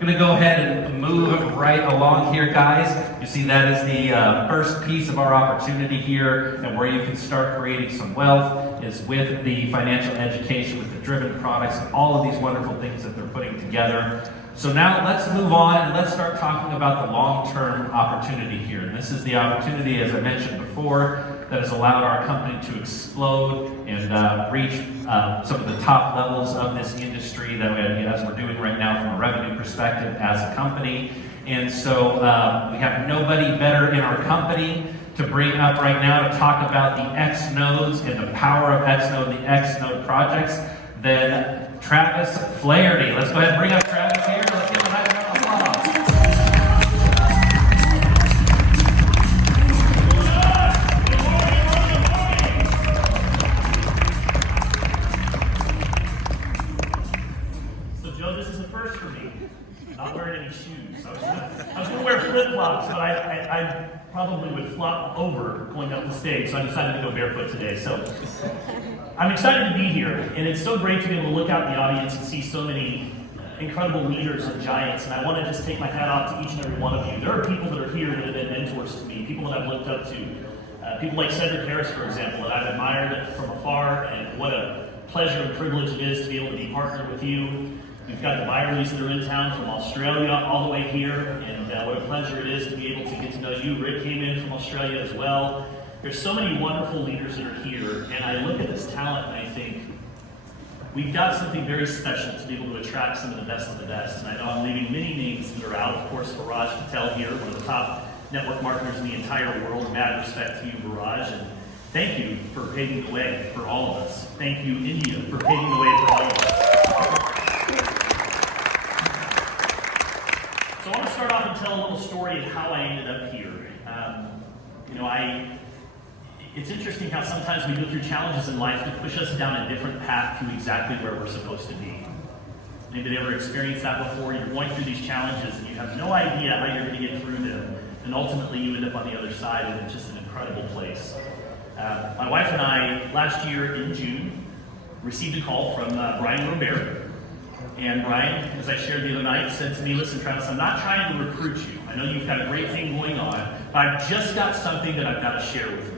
Gonna go ahead and move right along here, guys. You see that is the first piece of our opportunity here, and where you can start creating some wealth is with the financial education, with the driven products, and all of these wonderful things that they're putting together. So now let's move on and let's start talking about the long-term opportunity here. And this is the opportunity, as I mentioned before, that has allowed our company to explode and reach some of the top levels of this industry that as we're doing right now from a revenue perspective as a company. And so we have nobody better in our company to bring up right now to talk about the xnodes and the power of xnode, the xnode projects, than Travis Flaherty. Let's go ahead and bring up Travis here. Let's give him a nice round of applause. So Joe, this is a first for me. Not wearing any shoes. I was going to wear flip-flops, but I probably would flop over going up the stage, so I decided to go barefoot today. So I'm excited to be here, and it's so great to be able to look out in the audience and see so many incredible leaders and giants, and I want to just take my hat off to each and every one of you. There are people that are here that have been mentors to me, people that I've looked up to, people like Cedric Harris, for example, that I've admired from afar, and what a pleasure and privilege it is to be able to be partnered with you. We've got the Byerleys that are in town from Australia all the way here, and what a pleasure it is to be able to get to know you. Rick came in from Australia as well. There's so many wonderful leaders that are here, and I look at this talent and I think, we've got something very special to be able to attract some of the best of the best. And I know I'm leaving many names that are out. Of course, Viraj Patel here, one of the top network marketers in the entire world. Mad respect to you, Viraj, and thank you for paving the way for all of us. Thank you, India, for paving the way for all of us. So I want to start off and tell a little story of how I ended up here. It's interesting how sometimes we go through challenges in life that push us down a different path to exactly where we're supposed to be. Anybody ever experienced that before? You're going through these challenges and you have no idea how you're going to get through them, and ultimately you end up on the other side, and it's just an incredible place. My wife and I, last year in June, received a call from Brian Robert. And Brian, as I shared the other night, said to me, listen, Travis, I'm not trying to recruit you. I know you've got a great thing going on, but I've just got something that I've got to share with you.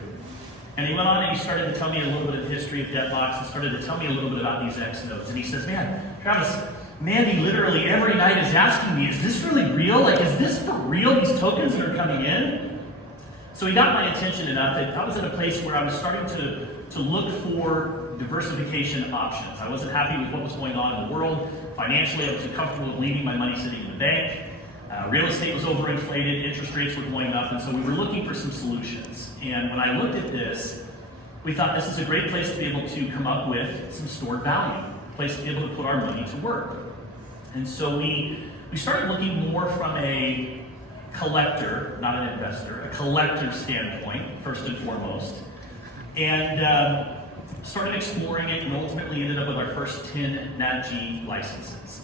And he went on and he started to tell me a little bit of the history of debtbox and started to tell me a little bit about these xnodes. And he says, man, Travis, Mandy literally every night is asking me, is this really real? Like, is this for real, these tokens that are coming in? So he got my attention enough that I was in a place where I was starting to look for diversification options. I wasn't happy with what was going on in the world. Financially, I was uncomfortable with leaving my money sitting in the bank. Real estate was overinflated, interest rates were going up, and so we were looking for some solutions. And when I looked at this, we thought this is a great place to be able to come up with some stored value, a place to be able to put our money to work. And so we started looking more from a collector, not an investor, a collector standpoint, first and foremost, and started exploring it, and ultimately ended up with our first 10 NatG licenses.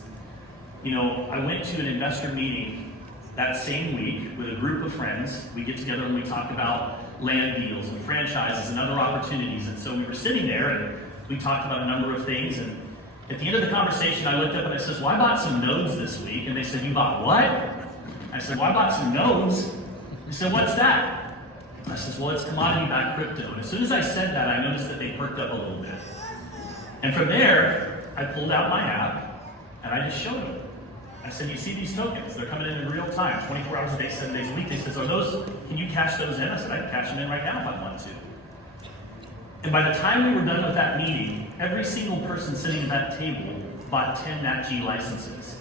You know, I went to an investor meeting that same week with a group of friends. We get together and we talk about land deals and franchises and other opportunities. And so we were sitting there and we talked about a number of things. And at the end of the conversation, I looked up and I said, well, I bought some nodes this week. And they said, you bought what? I said, well, I bought some nodes. They said, what's that? I said, well, it's commodity-backed crypto. And as soon as I said that, I noticed that they perked up a little bit. And from there, I pulled out my app and I just showed them. I said, you see these tokens? They're coming in real time, 24 hours a day, 7 days a week. They said, can you cash those in? I said, I can cash them in right now if I want to. And by the time we were done with that meeting, every single person sitting at that table bought 10 NatG licenses.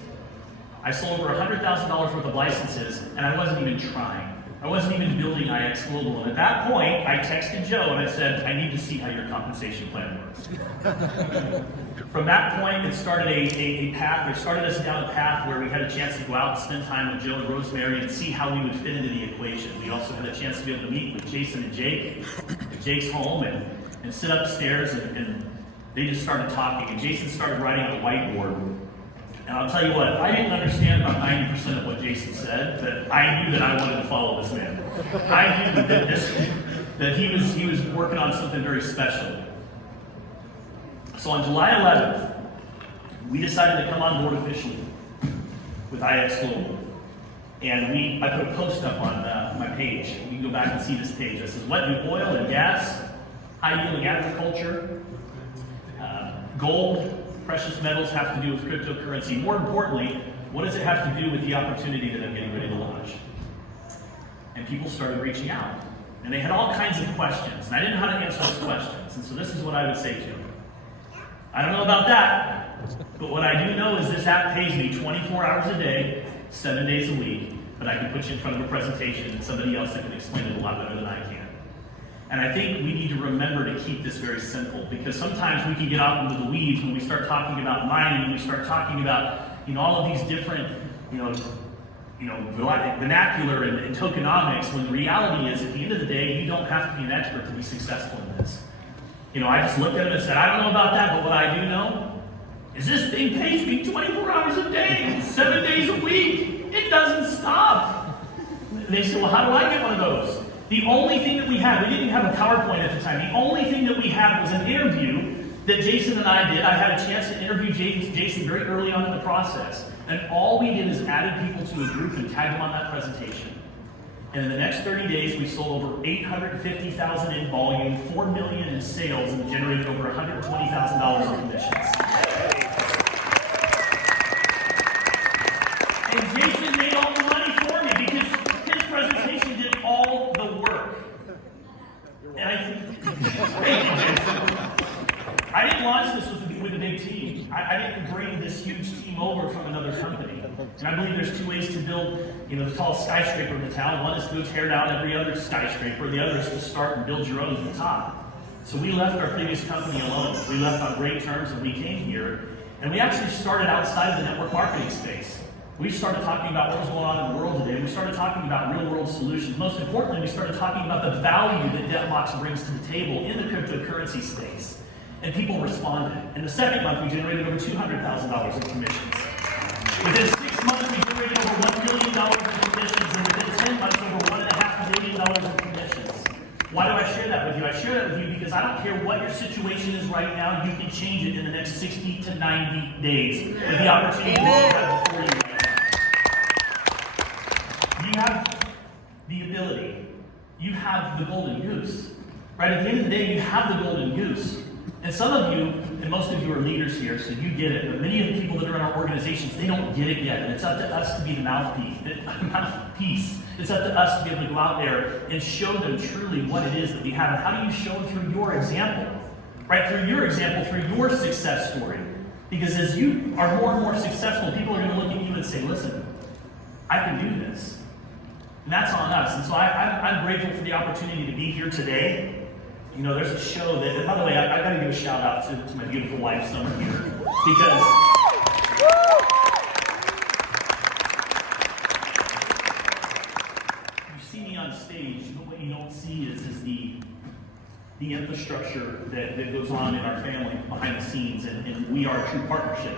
I sold over $100,000 worth of licenses, and I wasn't even trying. I wasn't even building IX Global. And at that point, I texted Joe and I said, I need to see how your compensation plan works. From that point, it started a path, or started us down a path where we had a chance to go out and spend time with Joe and Rosemary and see how we would fit into the equation. We also had a chance to be able to meet with Jason and Jake at Jake's home and sit upstairs, and they just started talking. And Jason started writing on a whiteboard. And I'll tell you what, I didn't understand about 90% of what Jason said, but I knew that I wanted to follow this man. I knew that he was working on something very special. So on July 11th, we decided to come on board officially. with IX Global. And I put a post up on my page. You can go back and see this page. It says, what do oil and gas, high-yielding agriculture, gold, precious metals have to do with cryptocurrency? More importantly, what does it have to do with the opportunity that I'm getting ready to launch? And people started reaching out. And they had all kinds of questions. And I didn't know how to answer those questions. And so this is what I would say to them. I don't know about that, but what I do know is this app pays me 24 hours a day, 7 days a week, but I can put you in front of a presentation and somebody else that can explain it a lot better than I can. And I think we need to remember to keep this very simple, because sometimes we can get out into the weeds when we start talking about mining, and we start talking about, all of these different, vernacular and tokenomics, when the reality is, at the end of the day, you don't have to be an expert to be successful in this. I just looked at it and said, I don't know about that, but what I do know is this thing pays me 24 hours a day, 7 days a week. It doesn't stop. They said, well, how do I get one of those? The only thing that we had, we didn't have a PowerPoint at the time. The only thing that we had was an interview that Jason and I did. I had a chance to interview Jason very early on in the process. And all we did is added people to a group and tagged them on that presentation. And in the next 30 days, we sold over 850,000 in volume, 4 million in sales, and generated over $120,000 in commissions. And Jason made all the money for me because his presentation did all the work. And I didn't launch this with a big team. I didn't bring this huge team over from another company. And I believe there's two ways to build, the tallest skyscraper in the town. One is to go tear down every other skyscraper. The other is to start and build your own at the top. So we left our previous company alone. We left on great terms and we came here. And we actually started outside of the network marketing space. We started talking about what was going on in the world today. We started talking about real-world solutions. Most importantly, we started talking about the value that debtbox brings to the table in the cryptocurrency space. And people responded. In the second month, we generated over $200,000 in commissions. Within 6 months, we generated over $1 million in commissions, and within 10 months, over $1.5 million in commissions. Why do I share that with you? I share that with you because I don't care what your situation is right now, you can change it in the next 60 to 90 days with the opportunity that you have before you right now. You have the ability. You have the golden goose. Right? At the end of the day, you have the golden goose. And some of you, and most of you are leaders here, so you get it. But many of the people that are in our organizations, they don't get it yet. And it's up to us to be the mouthpiece. It's up to us to be able to go out there and show them truly what it is that we have. And how do you show them? Through your example. Right? Through your example, through your success story. Because as you are more and more successful, people are going to look at you and say, listen, I can do this. And that's on us. And so I'm grateful for the opportunity to be here today. There's a show that, and by the way, I got to give a shout out to my beautiful wife, Summer, here, because you see me on stage, but what you don't see is the infrastructure that goes on in our family behind the scenes, and we are a true partnership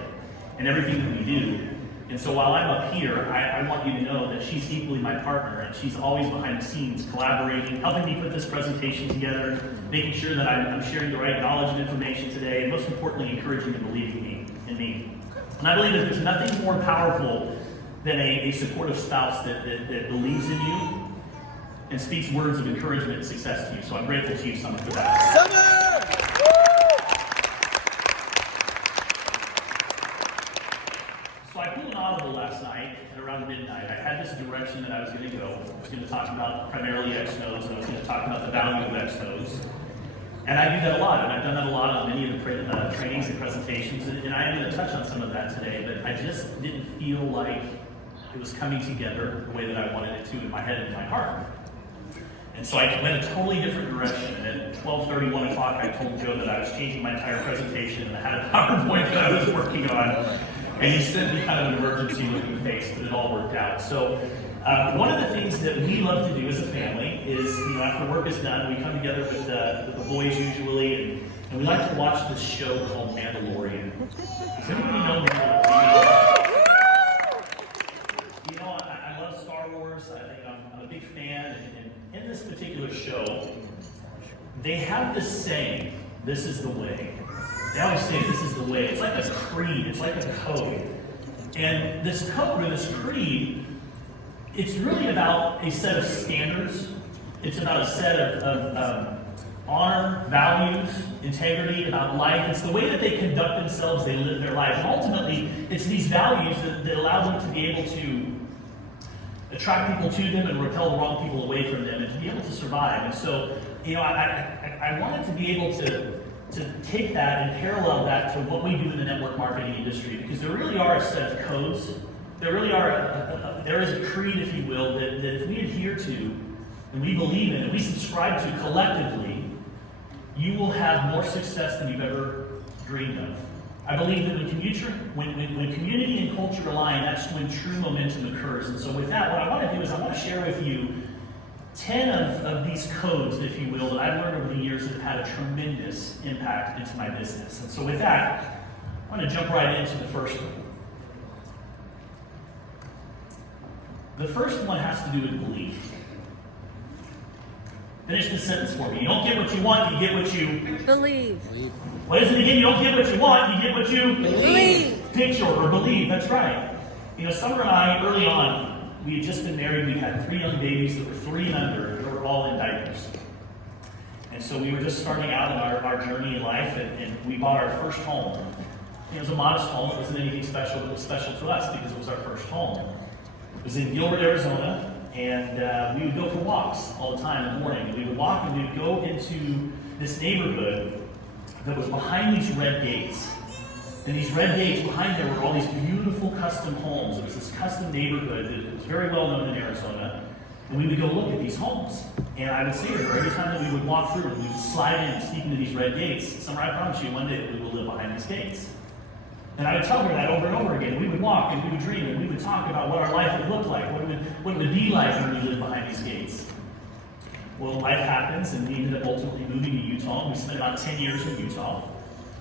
in everything that we do. And so while I'm up here, I want you to know that she's equally my partner, and she's always behind the scenes, collaborating, helping me put this presentation together, making sure that I'm sharing the right knowledge and information today, and most importantly, encouraging and believing in me. And I believe that there's nothing more powerful than a supportive spouse that believes in you and speaks words of encouragement and success to you. So I'm grateful to you, Summer, for that. Summer! So I pulled an audible last night at around midnight. I had this direction that I was going to go. I was going to talk about primarily xnodes, and I was going to talk about the value of xnodes. And I do that a lot, and I've done that a lot on many of the trainings and presentations, and I am going to touch on some of that today, but I just didn't feel like it was coming together the way that I wanted it to in my head and in my heart. And so I went a totally different direction, and at 12:30, 1 o'clock, I told Joe that I was changing my entire presentation, and I had a PowerPoint that I was working on. And he sent me kind of an emergency-looking face, but it all worked out. So one of the things that we love to do as a family is, after work is done, we come together with the boys usually, and we like to watch this show called Mandalorian. Does anybody know Mandalorian? I love Star Wars. I think I'm a big fan. And in this particular show, they have this saying, "This is the way." They always say this is the way. It's like a creed. It's like a code. And this code or this creed, it's really about a set of standards. It's about a set of honor, values, integrity, about life. It's the way that they conduct themselves, they live their life. And ultimately, it's these values that allow them to be able to attract people to them and repel the wrong people away from them and to be able to survive. And so, I wanted to be able to take that and parallel that to what we do in the network marketing industry, because there really are a set of codes. There really are, there is a creed, if you will, that if we adhere to and we believe in and we subscribe to collectively, you will have more success than you've ever dreamed of. I believe that when community and culture align, that's when true momentum occurs. And so with that, what I want to do is I want to share with you 10 of these codes, if you will, that I've learned over the years that have had a tremendous impact into my business. And so with that, I want to jump right into the first one. The first one has to do with belief. Finish the sentence for me. You don't get what you want, you get what you believe. What is it again? You don't get what you want, you get what you believe. Picture or believe. That's right. Summer and I, early on, we had just been married. We had 3 young babies that were 3 and under. They were all in diapers. And so we were just starting out in our journey in life, and we bought our first home. It was a modest home. It wasn't anything special, but it was special to us because it was our first home. It was in Gilbert, Arizona. And we would go for walks all the time in the morning. And we would walk and we would go into this neighborhood that was behind these red gates. And these red gates, behind there were all these beautiful custom homes. It was this custom neighborhood that was very well known in Arizona. And we would go look at these homes. And I would say to her, every time that we would walk through, we would slide in and sneak into these red gates. Summer, I promise you, one day we will live behind these gates. And I would tell her that over and over again. We would walk and we would dream and we would talk about what our life would look like, what it would be like when we lived behind these gates. Well, life happens, and we ended up ultimately moving to Utah. And we spent about 10 years in Utah.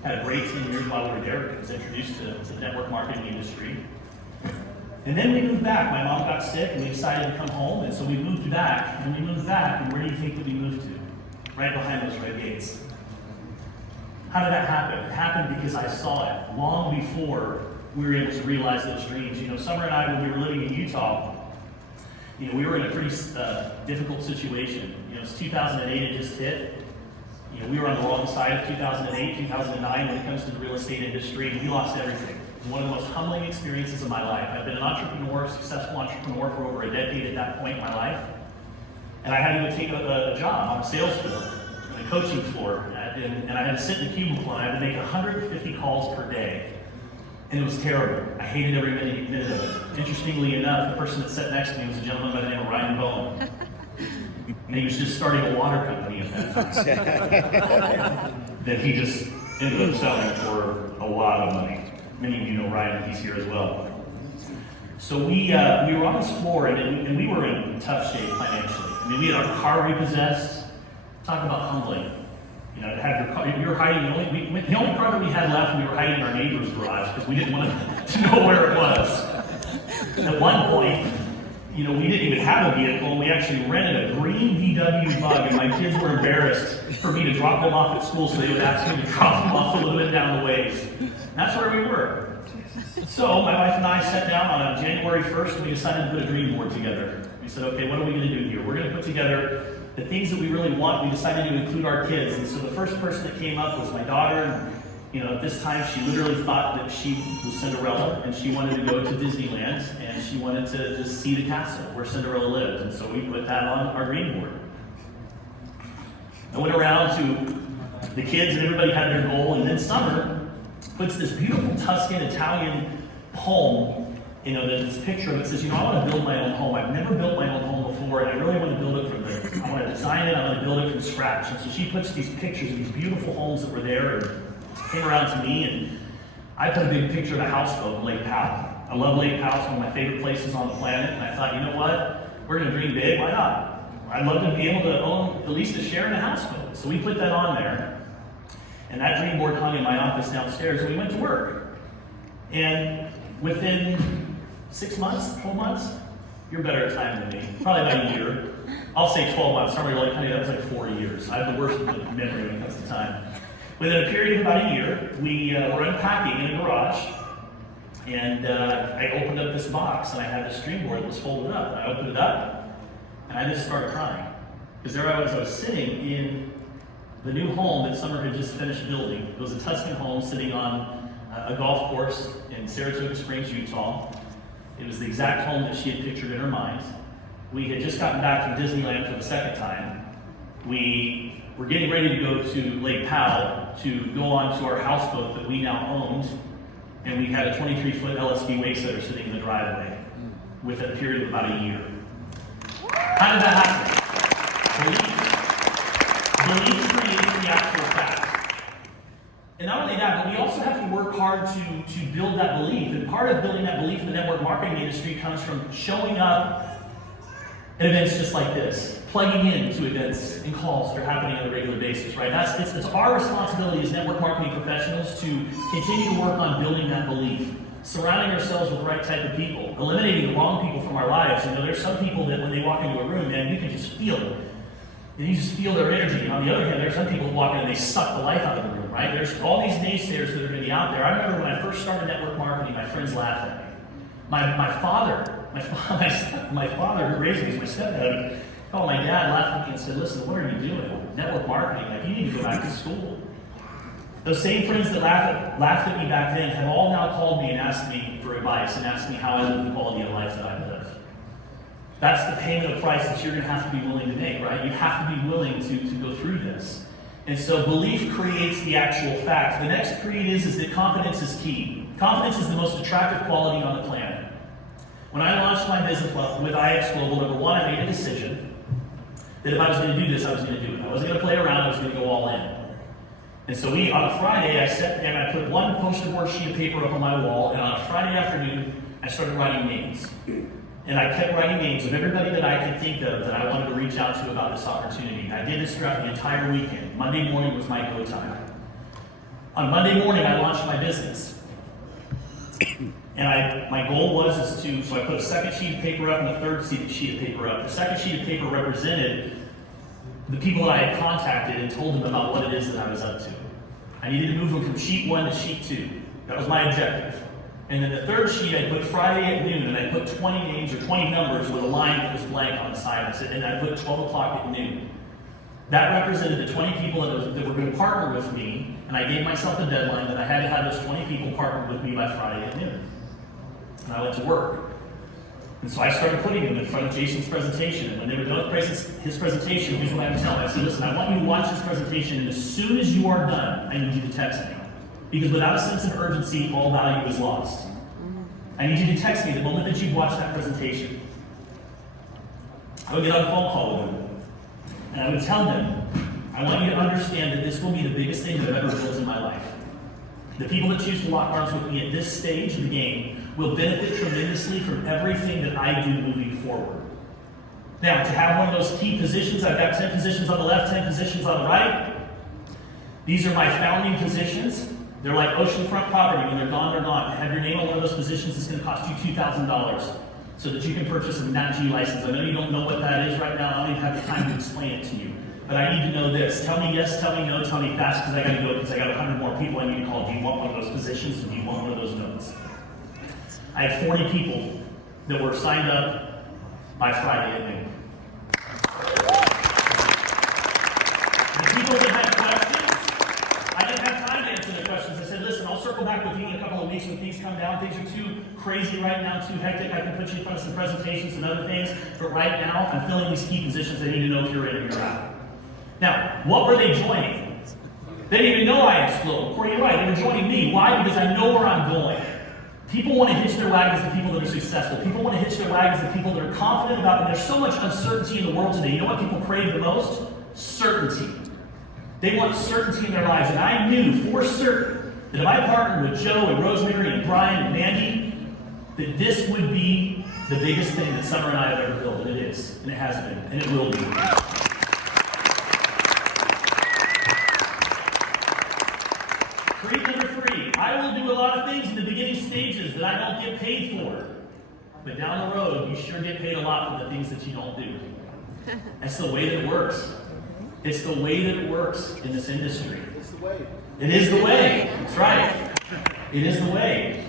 Had a great 10 years while we were there. I was introduced to the network marketing industry. And then we moved back. My mom got sick, and we decided to come home. And so we moved back, and where do you think that we moved to? Right behind those red gates. How did that happen? It happened because I saw it long before we were able to realize those dreams. Summer and I, when we were living in Utah, we were in a pretty difficult situation. It was 2008, it just hit. We were on the wrong side of 2008, 2009 when it comes to the real estate industry, and we lost everything. It was one of the most humbling experiences of my life. I've been an entrepreneur, successful entrepreneur for over a decade at that point in my life. And I had to go take a job on a sales floor, a coaching floor, and I had to sit in the cubicle and I had to make 150 calls per day. And it was terrible. I hated every minute of it. Interestingly enough, the person that sat next to me was a gentleman by the name of Ryan Bowen. And he was just starting a water company at that time. That he just ended up selling for a lot of money. Many of you know Ryan, he's here as well. So we were on this floor and we were in tough shape financially. We had our car repossessed. Talk about humbling. To have your car, we were hiding, the only car that we had left, we were hiding in our neighbor's garage because we didn't want to know where it was. At one point, we didn't even have a vehicle, and we actually rented a green VW bug, and my kids were embarrassed for me to drop them off at school, so they would ask me to drop them off a little bit down the ways. And that's where we were. So my wife and I sat down on January 1st, and we decided to put a dream board together. We said, okay, what are we going to do here? We're going to put together the things that we really want. We decided to include our kids. And so the first person that came up was my daughter. And, at this time, she literally thought that she was Cinderella, and she wanted to go to Disneyland, and she wanted to just see the castle where Cinderella lived. And so we put that on our dream board. I went around to the kids, and everybody had their goal. And then Summer puts this beautiful Tuscan Italian home. This picture of it says, I want to build my own home. I've never built my own home before, and I really want to build it I want to design it, I want to build it from scratch. And so she puts these pictures of these beautiful homes that were there and came around to me, and I put a big picture of a houseboat in Lake Powell. I love Lake Powell, it's one of my favorite places on the planet, and I thought, you know what? We're going to dream big, why not? I'd love to be able to own at least a share in a houseboat. So we put that on there, and that dream board hung in my office downstairs, and we went to work. And within 6 months, 12 months, you're better at time than me. Probably about a year. I'll say 12 months. Somebody like, honey, that was like 4 years. I have the worst memory when it comes to time. Within a period of about a year, we were unpacking in a garage, And I opened up this box, and I had this dream board that was folded up. And I opened it up, and I just started crying. Because there I was sitting in the new home that Summer had just finished building. It was a Tuscan home sitting on a golf course in Saratoga Springs, Utah. It was the exact home that she had pictured in her mind. We had just gotten back from Disneyland for the second time. We were getting ready to go to Lake Powell to go on to our houseboat that we now owned. And we had a 23-foot LSB wake setter sitting in the driveway with a period of about a year. How did that happen? Belief creates the actual fact. And not only that, but we also have to work hard to build that belief. And part of building that belief in the network marketing industry comes from showing up at events just like this, plugging into events and calls that are happening on a regular basis, right? It's our responsibility as network marketing professionals to continue to work on building that belief, surrounding ourselves with the right type of people, eliminating the wrong people from our lives. You know, there's some people that when they walk into a room, man, you can just feel it. And you just feel their energy. And on the other hand, there's some people who walk in and they suck the life out of the room, right? There's all these naysayers that are going to be out there. I remember when I first started network marketing, my friends laughed at me. My father who raised me, my stepdad, called my dad, laughed at me and said, listen, what are you doing? Network marketing, like you need to go back to school. Those same friends that laughed at me back then have all now called me and asked me for advice and asked me how I live the quality of life that I live. That's the payment of price that you're going to have to be willing to make, right? You have to be willing to go through this. And so belief creates the actual fact. The next creed is that confidence is key. Confidence is the most attractive quality on the planet. When I launched my business with IX Global, number one, I made a decision that if I was going to do this, I was going to do it. I wasn't going to play around, I was going to go all in. And so on a Friday, I sat and I put one poster board sheet of paper up on my wall, and on a Friday afternoon, I started writing names. And I kept writing names of everybody that I could think of that I wanted to reach out to about this opportunity. I did this throughout the entire weekend. Monday morning was my go time. On Monday morning, I launched my business. And my goal was so I put a second sheet of paper up and a third sheet of paper up. The second sheet of paper represented the people that I had contacted and told them about what it is that I was up to. I needed to move them from sheet 1 to sheet 2. That was my objective. And then the third sheet, I put Friday at noon, and I put 20 names or 20 numbers with a line that was blank on the side. And I put 12 o'clock at noon. That represented the 20 people that were going to partner with me, and I gave myself a deadline that I had to have those 20 people partner with me by Friday at noon. And I went to work. And so I started putting them in front of Jason's presentation. And when they were done with his presentation, here's what I would tell them. I said, listen, I want you to watch this presentation, and as soon as you are done, I need you to text me. Because without a sense of urgency, all value is lost. I need you to text me the moment that you've watched that presentation. I would get on a phone call with them. And I would tell them, I want you to understand that this will be the biggest thing that I've ever built in my life. The people that choose to lock arms with me at this stage of the game will benefit tremendously from everything that I do moving forward. Now, to have one of those key positions, I've got 10 positions on the left, 10 positions on the right. These are my founding positions. They're like oceanfront property. When they're gone, they're gone. To have your name on one of those positions is going to cost you $2,000 so that you can purchase a NatG license. I know you don't know what that is right now. I don't even have the time to explain it to you. But I need to know this. Tell me yes, tell me no, tell me fast, because I got to go, because I got 100 more people I need to call. Do you want one of those positions, or do you want one of those notes? I had 40 people that were signed up by Friday at noon. The people that had questions, I didn't have time to answer their questions. I said, listen, I'll circle back with you in a couple of weeks when things come down. Things are too crazy right now, too hectic. I can put you in front of some presentations and other things. But right now, I'm filling these key positions. I need to know if you're in or you're out. Now, what were they joining? They didn't even know I had Global. Corey, you're right. They were joining me. Why? Because I know where I'm going. People want to hitch their wagons to people that are successful. People want to hitch their wagons to people that are confident about them. There's so much uncertainty in the world today. You know what people crave the most? Certainty. They want certainty in their lives. And I knew for certain that if I partnered with Joe and Rosemary and Brian and Mandy, that this would be the biggest thing that Summer and I have ever built. And it is. And it has been. And it will be. Creed number 3, I will do a lot of things in the beginning stages that I don't get paid for. But down the road, you sure get paid a lot for the things that you don't do. That's the way that it works. It's the way that it works in this industry. It's the way. It is the way. That's right. It is the way.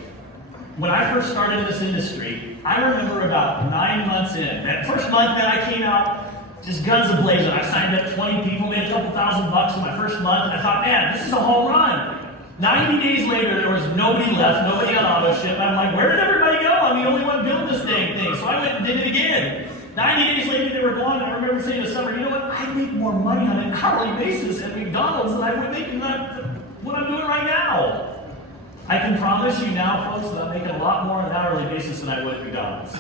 when I first started in this industry, I remember about 9 months in. That first month that I came out, just guns a-blazing. I signed up 20 people, made a couple $1,000 in my first month, and I thought, man, this is a home run. 90 days later, there was nobody left, nobody on auto ship. I'm like, where did everybody go? I'm the only one building this dang thing. So I went and did it again. 90 days later, they were gone, and I remember saying to Summer, you know what? I make more money on an hourly basis at McDonald's than I would make in what I'm doing right now. I can promise you now, folks, that I'm making a lot more on an hourly basis than I would at McDonald's.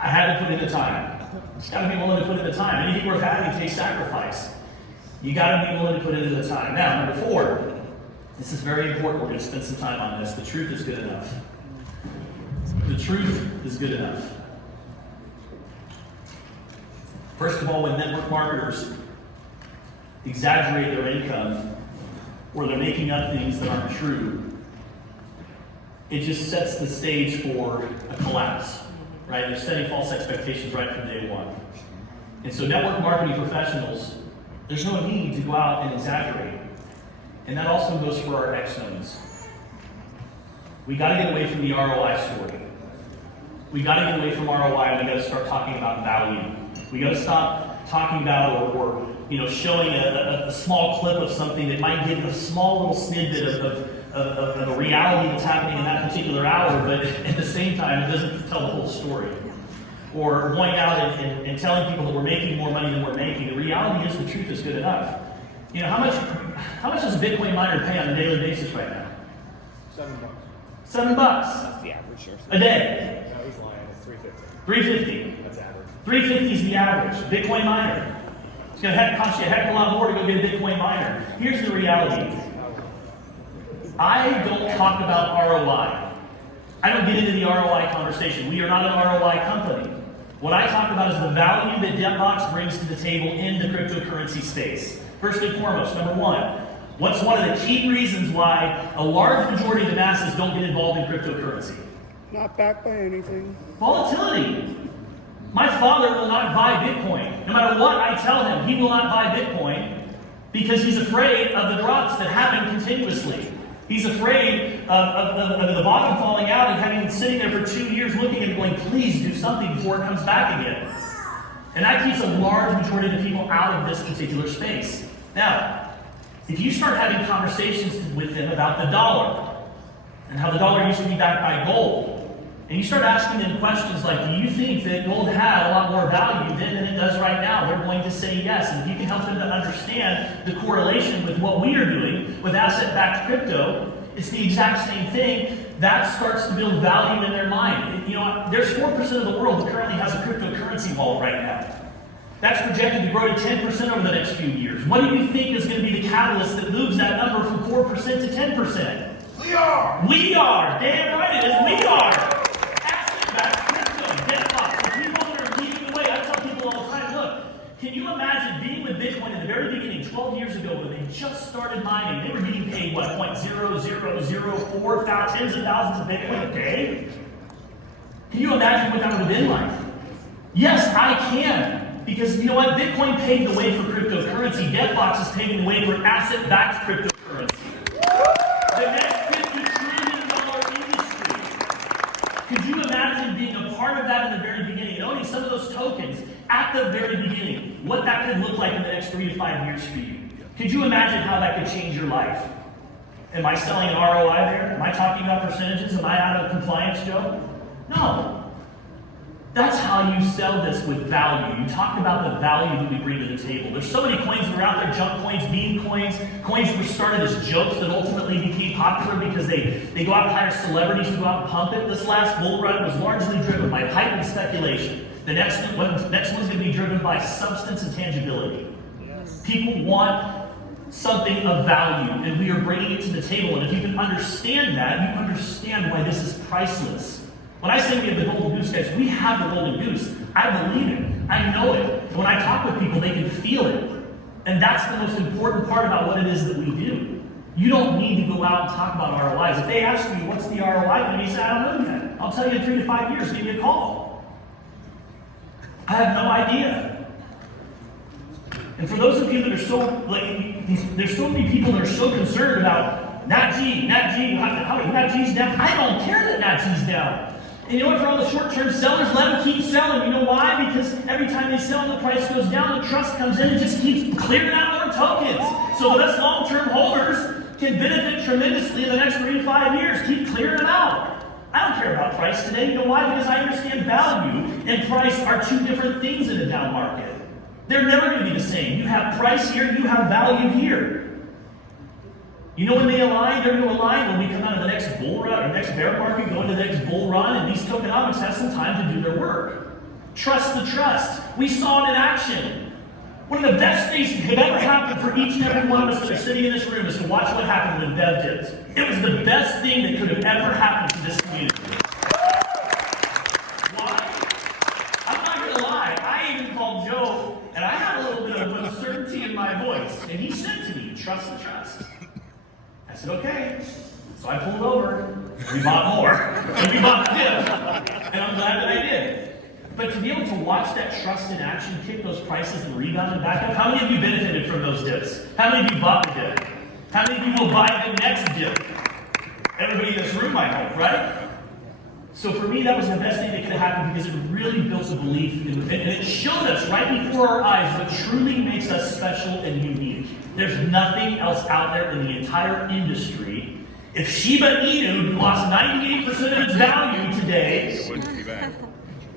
I had to put in the time. Just got to be willing to put in the time. Anything worth having takes sacrifice. You got to be willing to put in the time. Now, number 4, this is very important. We're going to spend some time on this. The truth is good enough. The truth is good enough. First of all, when network marketers exaggerate their income or they're making up things that aren't true, it just sets the stage for a collapse, right? They're setting false expectations right from day one. And so network marketing professionals, there's no need to go out and exaggerate. And that also goes for our xnodes. We got to get away from the ROI story. We got to get away from ROI and we got to start talking about value. We got to stop talking about or showing a small clip of something that might give a small little snippet of a reality that's happening in that particular hour, but at the same time, it doesn't tell the whole story. Or going out and telling people that we're making more money than we're making. The reality is the truth is good enough. You know, how much does a Bitcoin miner pay on a daily basis right now? $7. $7. That's the average, sure. A day. No, he's lying. It's 350. 350. That's average. 350 is the average. Bitcoin miner. It's going to cost you a heck of a lot more to go get a Bitcoin miner. Here's the reality. I don't talk about ROI. I don't get into the ROI conversation. We are not an ROI company. What I talk about is the value that debtbox brings to the table in the cryptocurrency space. First and foremost, number 1, what's one of the key reasons why a large majority of the masses don't get involved in cryptocurrency? Not backed by anything. Volatility. My father will not buy Bitcoin. No matter what I tell him, he will not buy Bitcoin because he's afraid of the drops that happen continuously. He's afraid of the bottom falling out and having been sitting there for 2 years looking and going, please do something before it comes back again. And that keeps a large majority of the people out of this particular space. Now, if you start having conversations with them about the dollar and how the dollar used to be backed by gold, and you start asking them questions like, do you think that gold had a lot more value then than it does right now? They're going to say yes. And if you can help them to understand the correlation with what we are doing with asset-backed crypto, it's the exact same thing. That starts to build value in their mind. You know, there's 4% of the world that currently has a cryptocurrency wallet right now. That's projected to grow to 10% over the next few years. What do you think is going to be the catalyst that moves that number from 4% to 10%? We are! We are! Damn right it is, we are! Can you imagine being with Bitcoin at the very beginning, 12 years ago, when they just started mining? They were getting paid, what, 0.0004 tens of thousands of Bitcoin a day? Can you imagine what that would have been like? Yes, I can. Because you know what? Bitcoin paved the way for cryptocurrency. Debtbox is paving the way for asset-backed cryptocurrency. The next $50 trillion industry. Could you imagine being a part of that in the very beginning and owning some of those tokens at the very beginning? What that could look like in the next 3 to 5 years for you? Could you imagine how that could change your life? Am I selling an ROI there? Am I talking about percentages? Am I out of compliance, Joe? No. That's how you sell this with value. You talk about the value that we bring to the table. There's so many coins that are out there, junk coins, meme coins, coins that were started as jokes that ultimately became popular because they go out and hire celebrities to go out and pump it. This last bull run was largely driven by hype and speculation. The next one's going to be driven by substance and tangibility. Yes. People want something of value, and we are bringing it to the table. And if you can understand that, you understand why this is priceless. When I say we have the golden goose, guys, we have the golden goose. I believe it. I know it. And when I talk with people, they can feel it. And that's the most important part about what it is that we do. You don't need to go out and talk about ROIs. If they ask you, what's the ROI going to be, say, I don't know yet. I'll tell you in 3 to 5 years, give me a call. I have no idea. And for those of you that are so, there's so many people that are so concerned about Nat G's down. I don't care that Nat G's down. And you know what, for all the short-term sellers, let them keep selling. You know why? Because every time they sell and the price goes down, the trust comes in and just keeps clearing out more tokens. So the best long-term holders can benefit tremendously in the next 3 to 5 years. Keep clearing them out. I don't care about price today. You know why? Because I understand value and price are two different things in a down market. They're never going to be the same. You have price here, you have value here. You know when they align? They're going to align when we come out of the next bull run or next bear market, go into the next bull run, and these tokenomics have some time to do their work. Trust the trust. We saw it in action. One of the best things that could ever happen for each and every one of us that are sitting in this room is to watch what happened when Bev dipped. It was the best thing that could have ever happened to this community. Why? I'm not going to lie. I even called Joe, and I had a little bit of uncertainty in my voice, and he said to me, trust the trust. I said, okay. So I pulled over, we bought more, and we bought the dip, and I'm glad that I did. But to be able to watch that trust in action kick those prices and rebound and back up, how many of you benefited from those dips? How many of you bought the dip? How many of you will buy the next dip? Everybody in this room, I hope, right? So for me, that was the best thing that could have happened because it really built a belief in, and it showed us right before our eyes what truly makes us special and unique. There's nothing else out there in the entire industry. If Shiba Inu lost 98% of its value today, It wouldn't be back.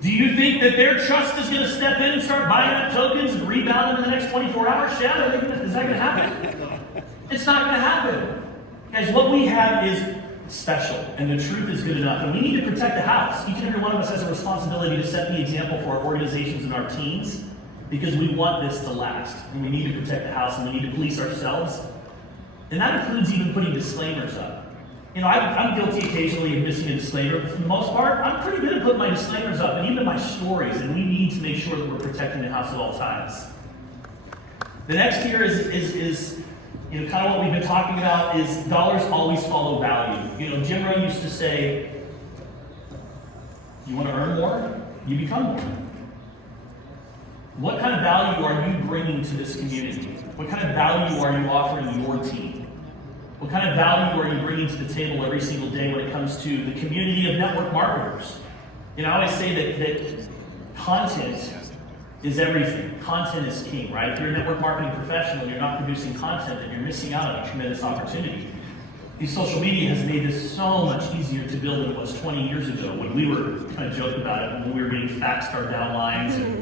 do you think that their trust is going to step in and start buying up tokens and rebound in the next 24 hours? Chad, is that going to happen? It's not going to happen. Guys, what we have is special, and the truth is good enough. And we need to protect the house. Each and every one of us has a responsibility to set the example for our organizations and our teams, because we want this to last. And we need to protect the house, and we need to police ourselves. And that includes even putting disclaimers up. You know, I'm guilty occasionally of missing a disclaimer, but for the most part, I'm pretty good at putting my disclaimers up, and even my stories, and we need to make sure that we're protecting the house at all times. The next here is you know, kind of what we've been talking about is dollars always follow value. You know, Jim Rohn used to say, you want to earn more, you become more. What kind of value are you bringing to this community? What kind of value are you offering your team? What kind of value are you bringing to the table every single day when it comes to the community of network marketers? You know, I always say that content is everything. Content is king, right? If you're a network marketing professional and you're not producing content, then you're missing out on a tremendous opportunity. Social media has made this so much easier to build than it was 20 years ago when we were kind of joking about it, when we were being faxed our downlines and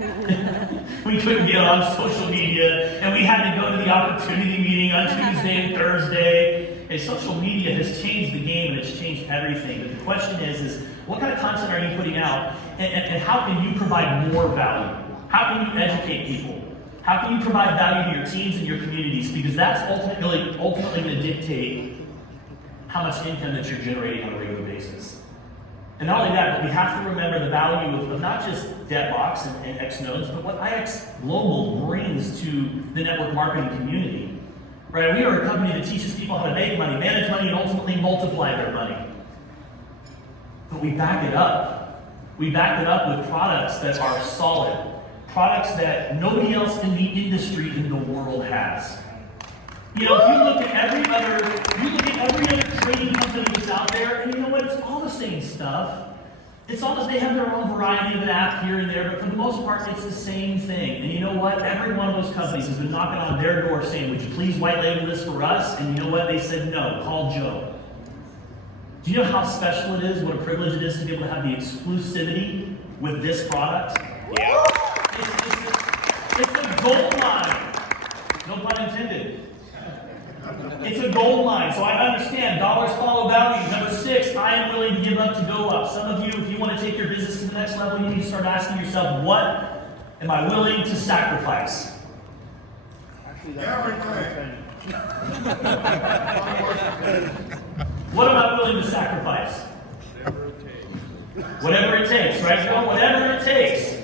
we couldn't get on social media and we had to go to the opportunity meeting on Tuesday and Thursday. And social media has changed the game and it's changed everything. But the question is what kind of content are you putting out and how can you provide more value? How can you educate people? How can you provide value to your teams and your communities? Because that's ultimately going to dictate how much income that you're generating on a regular basis. And not only that, but we have to remember the value of not just debtbox and xnodes, but what IX Global brings to the network marketing community. Right? We are a company that teaches people how to make money, manage money, and ultimately multiply their money. But we back it up. We back it up with products that are solid, products that nobody else in the industry in the world has. You know, if you look at every other trading company that's out there, and you know what, it's all the same stuff. It's all they have their own variety of an app here and there, but for the most part, it's the same thing. And you know what? Every one of those companies has been knocking on their door saying, would you please white label this for us? And you know what? They said no, call Joe. Do you know how special it is, what a privilege it is to be able to have the exclusivity with this product? Yeah. It's a gold mine. No pun intended. It's a gold mine, so I understand. Dollars follow value. Number 6, I am willing to give up to go up. Some of you, if you want to take your business to the next level, you need to start asking yourself, what am I willing to sacrifice? What am I willing to sacrifice? Whatever it takes, right, Joe? Whatever it takes.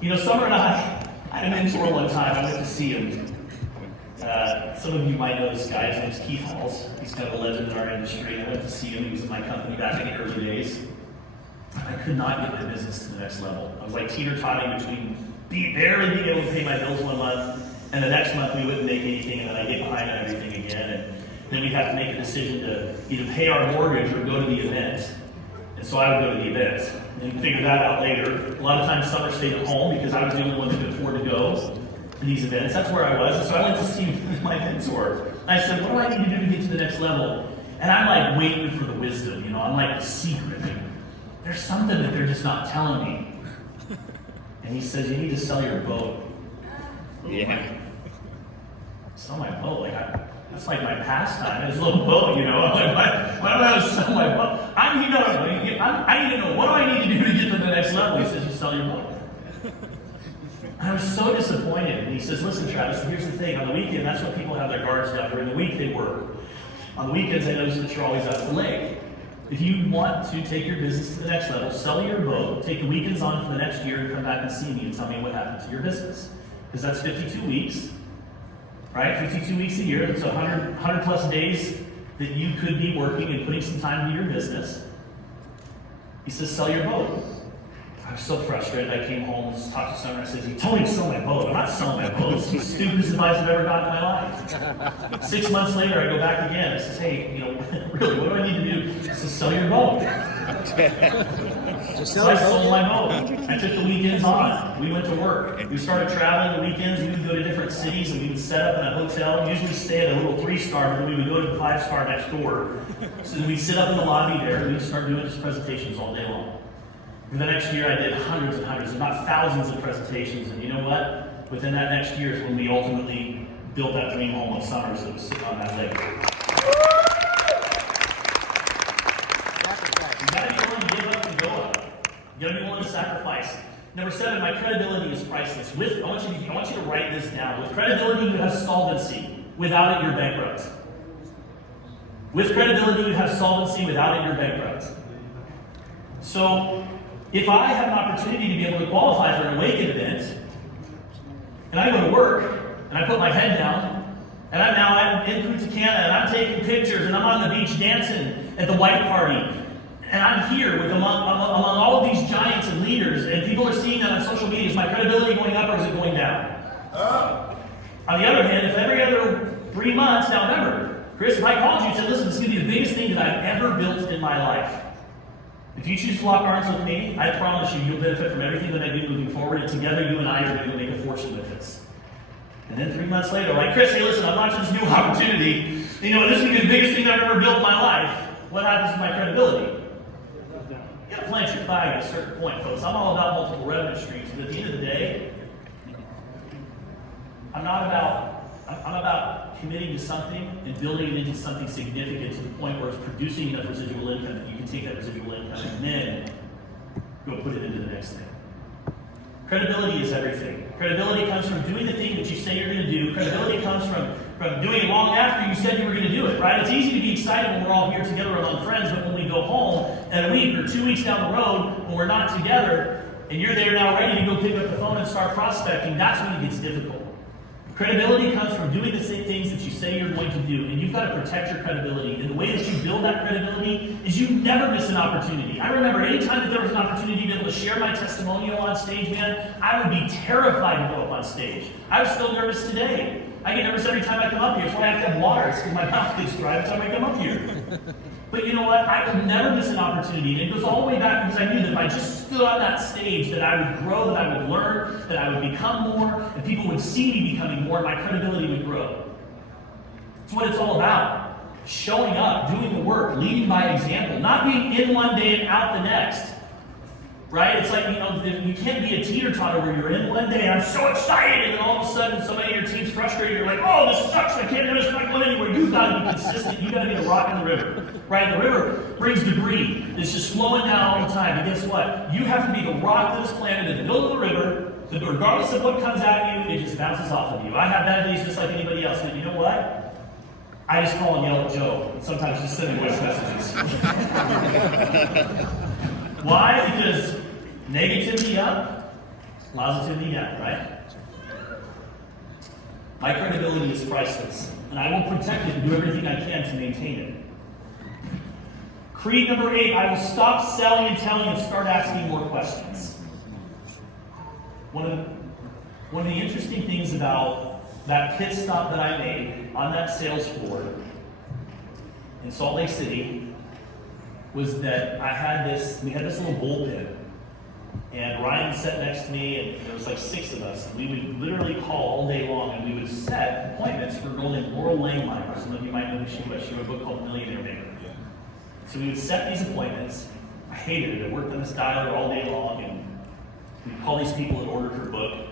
You know, Summer and I had a mentor one time. I went to see him. Some of you might know this guy. His name's Keith Halls. He's kind of a legend in our industry. I went to see him. He was in my company back in the early days. I could not get my business to the next level. I was like teeter-totting between barely being able to pay my bills one month, and the next month we wouldn't make anything, and then I get behind on everything again. Then we'd have to make a decision to either pay our mortgage or go to the event. And so I would go to the event and figure that out later. A lot of times Summer stayed at home because I was the only one that could afford to go to these events. That's where I was. And so I went to see my mentor. And I said, what do I need to do to get to the next level? And I'm like waiting for the wisdom, you know, I'm like the secret. There's something that they're just not telling me. And he says, you need to sell your boat. Yeah. Sell my boat? Like, that's like my pastime. This little boat, you know. I'm like, why do I have to sell my boat? I need to know, what do I need to do to get to the next level? He says, you sell your boat. I was so disappointed. And he says, listen, Travis, here's the thing. On the weekend, that's when people have their guards down. During the week, they work. On the weekends, I noticed that you're always out at the lake. If you want to take your business to the next level, sell your boat, take the weekends on for the next year, and come back and see me and tell me what happened to your business. Because that's 52 weeks, right? 52 weeks a year. That's 100 plus days that you could be working and putting some time into your business. He says, sell your boat. I was so frustrated. I came home and talked to someone. I said, you told me to sell my boat. I'm not selling my boat. It's the stupidest advice I've ever gotten in my life. 6 months later, I go back again. I says, hey, you know, really, what do I need to do? He says, sell your boat. So I sold my boat. I took the weekends on. We went to work. We started traveling the weekends. We would go to different cities and we would set up in a hotel. Usually stay at a little 3-star, but then we would go to the 5-star next door. So then we'd sit up in the lobby there and we'd start doing just presentations all day long. And the next year I did hundreds and hundreds, if not thousands of presentations. And you know what? Within that next year is when we ultimately built that dream home of Summers that was sitting on that lake. You gotta be willing to give up and go up. You gotta be willing to sacrifice. Number 7, my credibility is priceless. I want you to write this down. With credibility, you have solvency. Without it, you're bankrupt. With credibility, you have solvency. Without it, you're bankrupt. So, if I have an opportunity to be able to qualify for an Awaken event, and I go to work, and I put my head down, and I'm now in Punta Cana, and I'm taking pictures, and I'm on the beach dancing at the white party, and I'm here with among all of these giants and leaders, and people are seeing that on social media. Is my credibility going up or is it going down? On the other hand, if every other 3 months, now remember, Chris, if I called you and said, listen, this is going to be the biggest thing that I've ever built in my life. If you choose to lock arms with me, I promise you, you'll benefit from everything that I do moving forward, and together you and I are going to make a fortune with this. And then 3 months later, like, Chris, hey, listen, I'm launching this new opportunity. You know, this is going to be the biggest thing I've ever built in my life. What happens to my credibility? You got to plant your flag at a certain point, folks. I'm all about multiple revenue streams, but at the end of the day, I'm about committing to something and building it into something significant to the point where it's producing enough residual income that you can take that residual income and then go put it into the next thing. Credibility is everything. Credibility comes from doing the thing that you say you're going to do. Credibility comes from doing it long after you said you were going to do it, right? It's easy to be excited when we're all here together among friends, but when we go home and a week or 2 weeks down the road, when we're not together, and you're there now ready to go pick up the phone and start prospecting, that's when it gets difficult. Credibility comes from doing the same things that you say you're going to do, and you've got to protect your credibility. And the way that you build that credibility is you never miss an opportunity. I remember any time that there was an opportunity to be able to share my testimonial on stage, man, I would be terrified to go up on stage. I'm still nervous today. I get nervous every time I come up here. That's why I have to have water. It's because my mouth gets dry every time I come up here. But you know what? I would never miss an opportunity. And it goes all the way back because I knew that if I just stood on that stage, that I would grow, that I would learn, that I would become more, and people would see me becoming more, and my credibility would grow. That's what it's all about. Showing up, doing the work, leading by example, not being in one day and out the next. Right? It's like, you know, you can't be a teeter-totter where you're in one day, I'm so excited, and then all of a sudden somebody in your team's frustrated, you're like, oh, this sucks, I can't do this, I'm not going anywhere. You've got to be consistent, you've got to be a rock in the river. Right? The river brings debris, it's just flowing down all the time, and guess what? You have to be the rock that is planted in the middle of the river, that regardless of what comes at you, it just bounces off of you. I have bad days just like anybody else, but you know what? I just call and yell at Joe, and sometimes just send him voice messages. Why? Because negativity up, positivity down, right? My credibility is priceless, and I will protect it and do everything I can to maintain it. Creed number 8, I will stop selling and telling and start asking more questions. One of the interesting things about that pit stop that I made on that sales floor in Salt Lake City was that we had this little bullpen, and Ryan sat next to me, and there was like 6 of us, and we would literally call all day long, and we would set appointments for a girl named Laurel Langmeyer. Some of you might know who she was. She wrote a book called Millionaire Maker. So we would set these appointments. I hated it. I worked on this dialer all day long, and we'd call these people that ordered her book.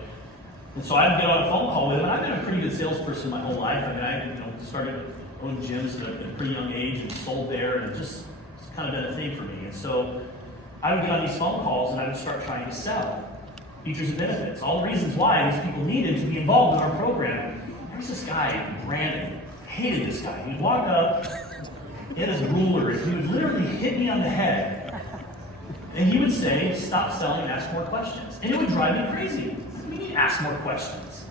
And so I'd get on a phone call with them. I've been a pretty good salesperson my whole life. I mean, I started owning gyms at a pretty young age and sold there, and it's kind of been a thing for me. And so I would get on these phone calls and I would start trying to sell features and benefits, all the reasons why these people needed to be involved in our program. There's this guy, Brandon. I hated this guy. He'd walk up, he had his ruler, and he would literally hit me on the head. And he would say, stop selling and ask more questions. And it would drive me crazy. What do you mean, ask more questions?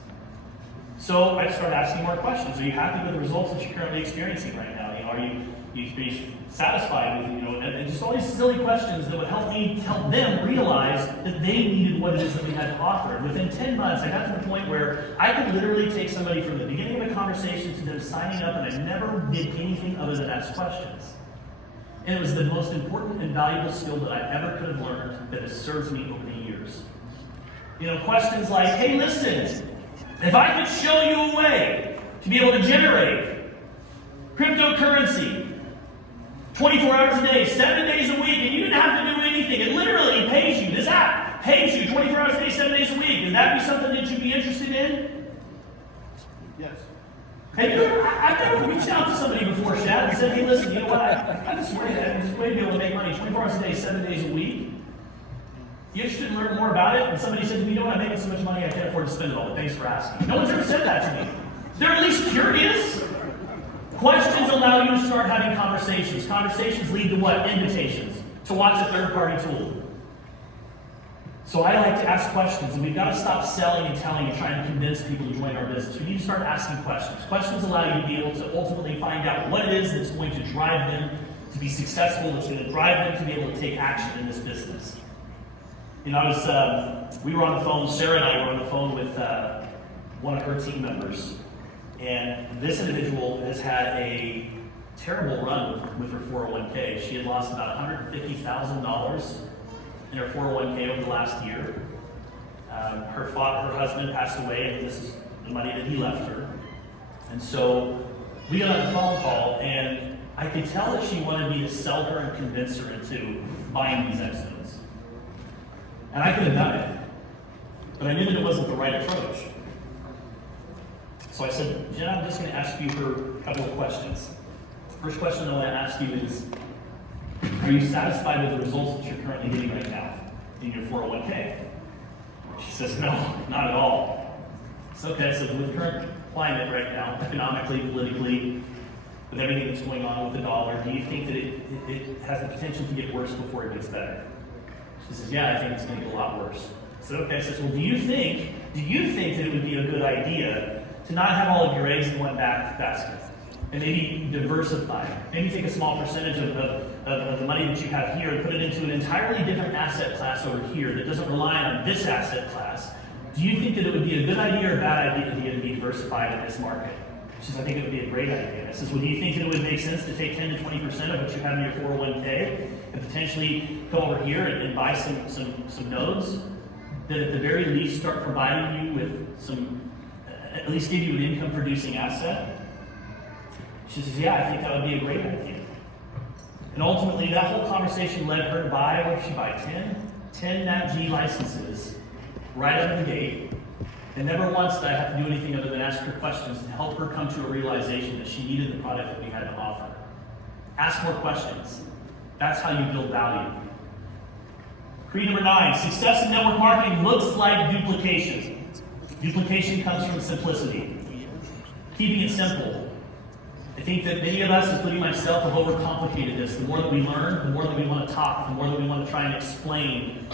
So I'd start asking more questions. Are you happy with the results that you're currently experiencing right now? Are you satisfied with, and just all these silly questions that would help them realize that they needed what it is that we had to offer. And within 10 months, I got to the point where I could literally take somebody from the beginning of a conversation to them signing up, and I never did anything other than ask questions. And it was the most important and valuable skill that I ever could have learned that has served me over the years. Questions like, hey, listen, if I could show you a way to be able to generate cryptocurrency 24 hours a day, 7 days a week, and you didn't have to do anything. It literally pays you. This app pays you 24 hours a day, 7 days a week. Would that be something that you'd be interested in? Yes. I've never reached out to somebody before, Shad, and said, hey, listen, you know what? I've got this way to be able to make money 24 hours a day, 7 days a week. You interested in learning more about it? And somebody said to me, you know what? I'm making so much money I can't afford to spend it all, but thanks for asking. No one's ever said that to me. They're at least curious. Questions allow you to start having conversations. Conversations lead to what? Invitations. To watch a third-party tool. So I like to ask questions, and we've got to stop selling and telling and trying to convince people to join our business. We need to start asking questions. Questions allow you to be able to ultimately find out what it is that's going to drive them to be successful, that's going to drive them to be able to take action in this business. We were on the phone, Sarah and I were on the phone with one of her team members. And this individual has had a terrible run with her 401k. She had lost about $150,000 in her 401k over the last year. Her husband passed away, and this is the money that he left her. And so we got on a phone call, and I could tell that she wanted me to sell her and convince her into buying these xnodes. And I could have done it, but I knew that it wasn't the right approach. So I said, Jen, I'm just going to ask you for a couple of questions. First question I want to ask you is, are you satisfied with the results that you're currently getting right now in your 401k? She says, no, not at all. It's okay, so with the current climate right now, economically, politically, with everything that's going on with the dollar, do you think that it has the potential to get worse before it gets better? She says, yeah, I think it's going to get a lot worse. I said, okay. I says, well, do you think that it would be a good idea to not have all of your eggs in one basket, and maybe diversify? Maybe take a small percentage of the money that you have here and put it into an entirely different asset class over here that doesn't rely on this asset class. Do you think that it would be a good idea or a bad idea to be diversified in this market? She says, I think it would be a great idea. I says, well, do you think that it would make sense to take 10 to 20% of what you have in your 401k and potentially go over here and buy some nodes that at the very least start providing you with at least give you an income producing asset? She says, yeah, I think that would be a great idea. And ultimately, that whole conversation led her to buy, what did she buy, 10 NatG licenses right out of the gate. And never once did I have to do anything other than ask her questions and help her come to a realization that she needed the product that we had to offer. Ask more questions. That's how you build value. Creed number 9, success in network marketing looks like duplication. Duplication comes from simplicity. Keeping it simple. I think that many of us, including myself, have overcomplicated this. The more that we learn, the more that we want to talk, the more that we want to try and explain,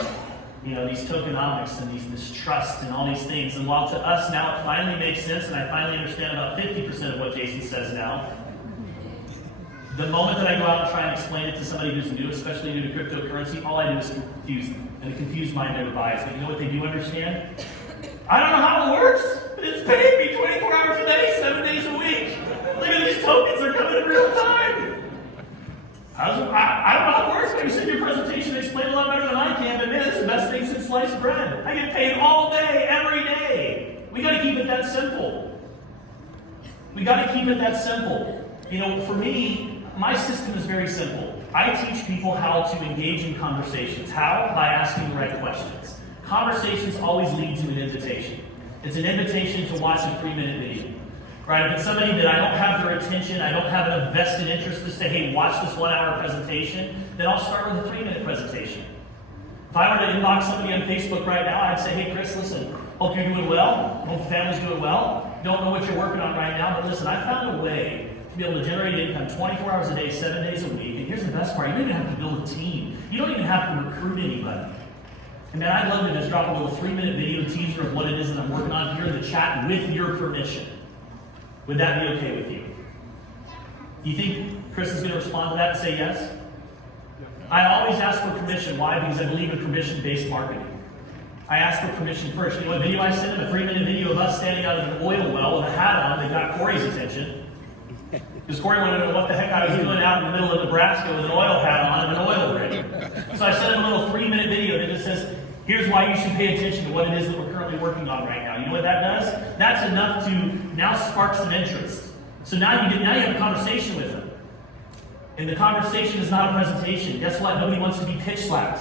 these tokenomics and this trust and all these things. And while to us now it finally makes sense, and I finally understand about 50% of what Jason says now, the moment that I go out and try and explain it to somebody who's new, especially new to cryptocurrency, all I do is confuse them. And a confused mind never buys. But you know what they do understand? I don't know how it works, but it's paying me 24 hours a day, 7 days a week. Look at these tokens, they're coming in real time. I don't know how it works, but you said your presentation explained a lot better than I can, but man, it's the best thing since sliced bread. I get paid all day, every day. We got to keep it that simple. We got to keep it that simple. You know, for me, my system is very simple. I teach people how to engage in conversations. How? By asking the right questions. Conversations always lead to an invitation. It's an invitation to watch a 3-minute video. Right? If it's somebody that I don't have their attention, I don't have a vested interest to say, hey, watch this 1-hour presentation, then I'll start with a 3-minute presentation. If I were to inbox somebody on Facebook right now, I'd say, hey, Chris, listen, hope you're doing well, hope the family's doing well, don't know what you're working on right now, but listen, I found a way to be able to generate income 24 hours a day, 7 days a week, and here's the best part, you don't even have to build a team. You don't even have to recruit anybody. And man, I'd love to just drop a little 3-minute video teaser of what it is that I'm working on here in the chat with your permission. Would that be okay with you? Do you think Chris is going to respond to that and say yes? I always ask for permission. Why? Because I believe in permission-based marketing. I ask for permission first. You know what video I sent him? A 3-minute video of us standing out of an oil well with a hat on that got Corey's attention. Because Corey wanted to know what the heck I was doing out in the middle of Nebraska with an oil hat on and an oil rig. So I sent him a little 3-minute video that just says, here's why you should pay attention to what it is that we're currently working on right now. You know what that does? That's enough to now spark some interest. So now you have a conversation with them. And the conversation is not a presentation. Guess what? Nobody wants to be pitch slapped.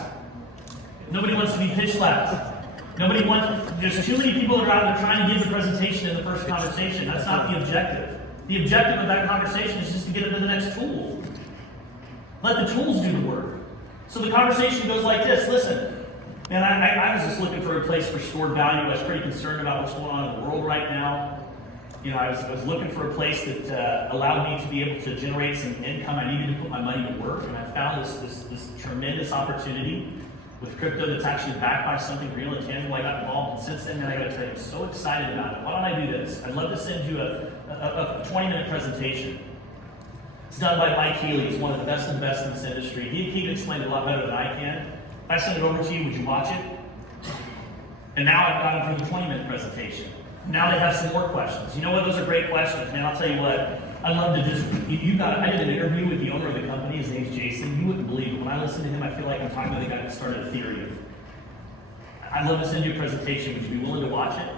Nobody wants to be pitch slapped. There's too many people that are out there trying to give the presentation in the first conversation. That's not the objective. The objective of that conversation is just to get them to the next tool. Let the tools do the work. So the conversation goes like this. Listen. And I was just looking for a place for stored value. I was pretty concerned about what's going on in the world right now. You know, I was looking for a place that allowed me to be able to generate some income. I needed to put my money to work, and I found this tremendous opportunity with crypto that's actually backed by something real and tangible. I got involved, and since then, I got to tell you, I'm so excited about it. Why don't I do this? I'd love to send you a 20-minute presentation. It's done by Mike Healy. He's one of the best in this industry. He can explain it a lot better than I can. If I send it over to you, would you watch it? And now I've got them for the 20-minute presentation. Now they have some more questions. You know what? Those are great questions, man. I'll tell you what. I'd love to just, I did an interview with the owner of the company. His name's Jason. You wouldn't believe it. When I listen to him, I feel like I'm talking to the guy that started Ethereum. I'd love to send you a presentation. Would you be willing to watch it?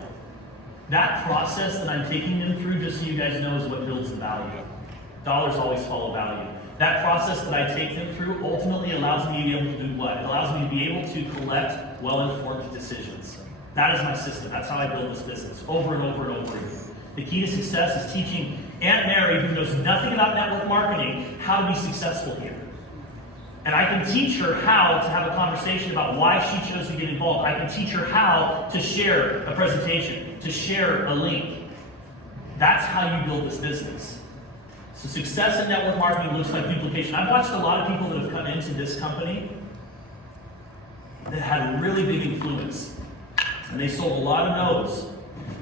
That process that I'm taking them through, just so you guys know, is what builds the value. Dollars always follow value. That process that I take them through ultimately allows me to be able to do what? It allows me to be able to collect well-informed decisions. That is my system. That's how I build this business, over and over and over again. The key to success is teaching Aunt Mary, who knows nothing about network marketing, how to be successful here. And I can teach her how to have a conversation about why she chose to get involved. I can teach her how to share a presentation, to share a link. That's how you build this business. So success in network marketing looks like duplication. I've watched a lot of people that have come into this company that had a really big influence. And they sold a lot of no's.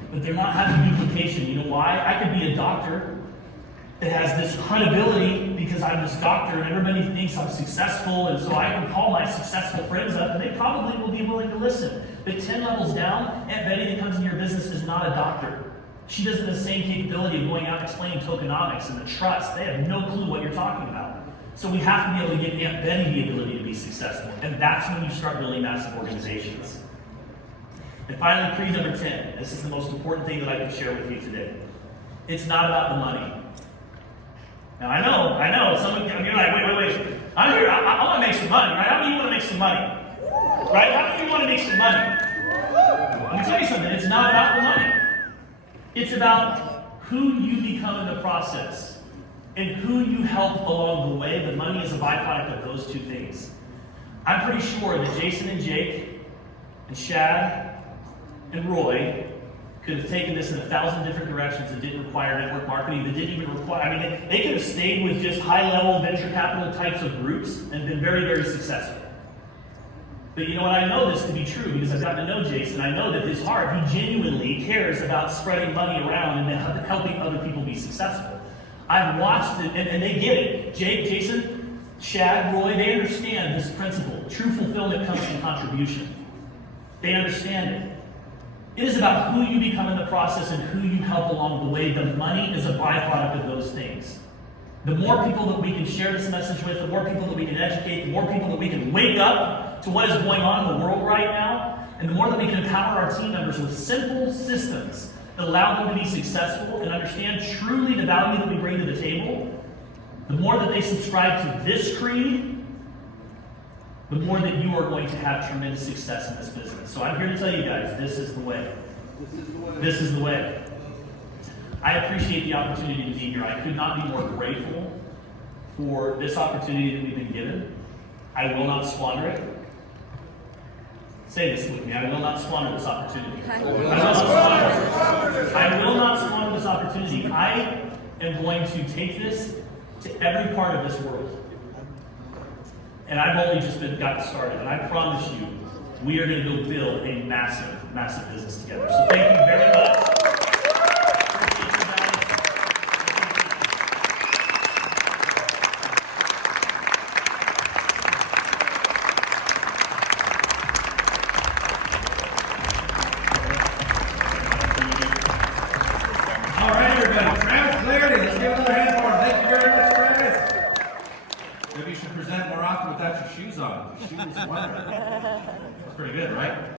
But they're not having duplication. You know why? I could be a doctor that has this credibility because I'm this doctor and everybody thinks I'm successful, and so I can call my successful friends up and they probably will be willing to listen. But 10 levels down, Aunt Betty that comes into your business is not a doctor. She doesn't have the same capability of going out and explaining tokenomics and the trust. They have no clue what you're talking about. So we have to be able to give Aunt Betty the ability to be successful. And that's when you start building massive organizations. And finally, creed number 10. This is the most important thing that I can share with you today. It's not about the money. Now I know, some of you, you're like, wait. I'm here, I want to make some money, right? How many of you want to make some money? Right? How many of you want to make some money? Let me tell you something, it's not about the money. It's about who you become in the process and who you help along the way. The money is a byproduct of those two things. I'm pretty sure that Jason and Jake and Shad and Roy could have taken this in 1,000 different directions that didn't require network marketing, that didn't even require, they could have stayed with just high-level venture capital types of groups and been very, very successful. But you know what? I know this to be true because I've gotten to know Jason. I know that his heart, he genuinely cares about spreading money around and helping other people be successful. I've watched it, and they get it. Jake, Jason, Shad, Roy, they understand this principle. True fulfillment comes from contribution. They understand it. It is about who you become in the process and who you help along the way. The money is a byproduct of those things. The more people that we can share this message with, the more people that we can educate, the more people that we can wake up to what is going on in the world right now, and the more that we can empower our team members with simple systems that allow them to be successful and understand truly the value that we bring to the table, the more that they subscribe to this creed, the more that you are going to have tremendous success in this business. So I'm here to tell you guys, this is the way. This is the way. I appreciate the opportunity to be here. I could not be more grateful for this opportunity that we've been given. I will not squander it. Say this with me. I will not squander this opportunity. I will not squander this opportunity. I am going to take this to every part of this world. And I've only just gotten started. And I promise you, we are going to go build a massive, massive business together. So thank you very much. All right, everybody. Travis Flaherty, let's give another hand for him. Thank you very much, Travis. Maybe you should present more often without your shoes on. Your shoes, wow. That's pretty good, right?